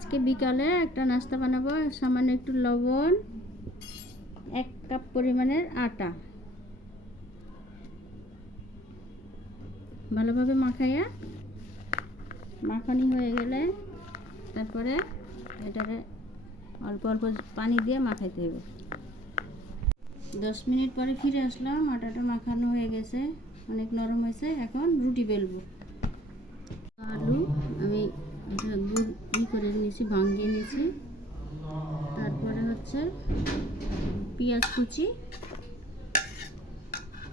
আজকে বিকালে একটা নাস্তা বানাবো। সামান্য একটু লবণ, 1 কাপ পরিমাণের আটা ভালোভাবে মাখাইয়া, মাখানি হয়ে গেলে তারপরে এটাকে অল্প অল্প পানি দিয়ে মাখাইতে হবে। 10 মিনিট পরে ফিরে আসলাম, আটাটা মাখানো হয়ে গেছে, অনেক নরম হয়েছে। এখন রুটি বেলবো। আলু আমি এটা করে নিয়েছি, ভাঙিয়ে নিয়েছি। তারপরে হচ্ছে পেঁয়াজ কুচি,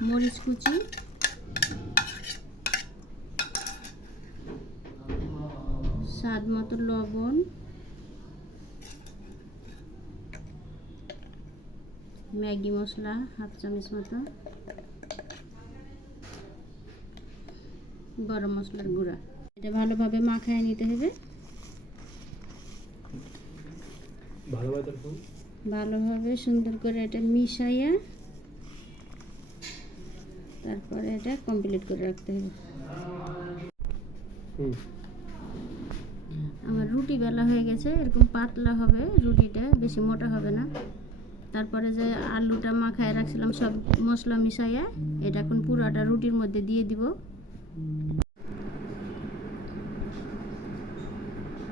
মরিচ কুচি, স্বাদ মতো লবণ, ম্যাগি মশলা 1/2 চামচ মতো, গরম মশলার গুঁড়া। এটা ভালোভাবে মাখায় নিতে হবে। ভালোভাবে সুন্দর করে এটা মিশাইয়া তারপরে এটা কমপ্লিট করে রাখতে হবে। আমার রুটি বেলা হয়ে গেছে, এরকম পাতলা হবে রুটিটা, বেশি মোটা হবে না। তারপরে যে আলুটা মাখায় রাখছিলাম সব মশলা মিশাইয়া, এটা এখন পুরাটা রুটির মধ্যে দিয়ে দিব।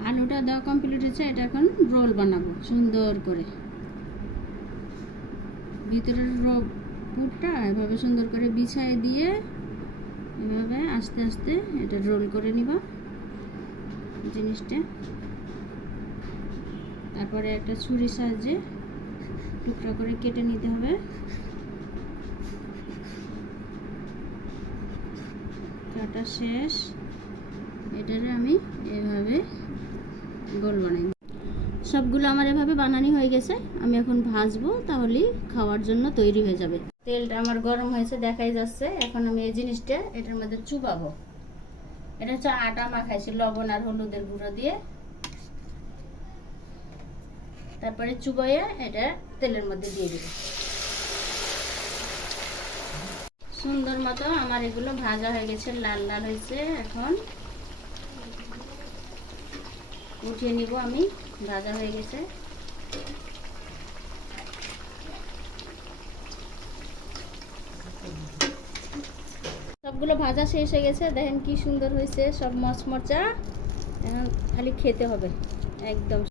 আলুটা দেওয়া কমপ্লিট হয়েছে, এটা এখন রোল বানাবো সুন্দর করে। ভিতরের পুরটা এভাবে সুন্দর করে বিছায় দিয়ে এভাবে আস্তে আস্তে এটা রোল করে নিবা জিনিসটা। তারপরে একটা ছুরির সাহায্যে টুকরা করে কেটে নিতে হবে। কাটা শেষ, এটারে আমি এভাবে গোল বানাই। সবগুলো আমার এভাবে বানানো হয়ে গেছে, আমি এখন ভাজবো, তাহলেই খাওয়ার জন্য তৈরি হয়ে যাবে। তেলটা আমার গরম হয়েছে, দেখাই যাচ্ছে। এখন আমি এই জিনিসটা এটার মধ্যে চুবাবো। এটা হচ্ছে আটা মাখাইছি লবণ আর হলুদের গুঁড়ো দিয়ে। তারপরে চুবাইয়া এটা তেলের মধ্যে দিয়ে দিব। সুন্দর মতো আমার এগুলো ভাজা হয়ে গেছে, লাল লাল হয়েছে। এখন উঠিয়ে নিব আমি, ভাজা হয়ে গেছে। সবগুলো ভাজা শেষ হয়ে গেছে, দেখেন কি সুন্দর হয়েছে, সব মচমচা। এখন খালি খেতে হবে একদম।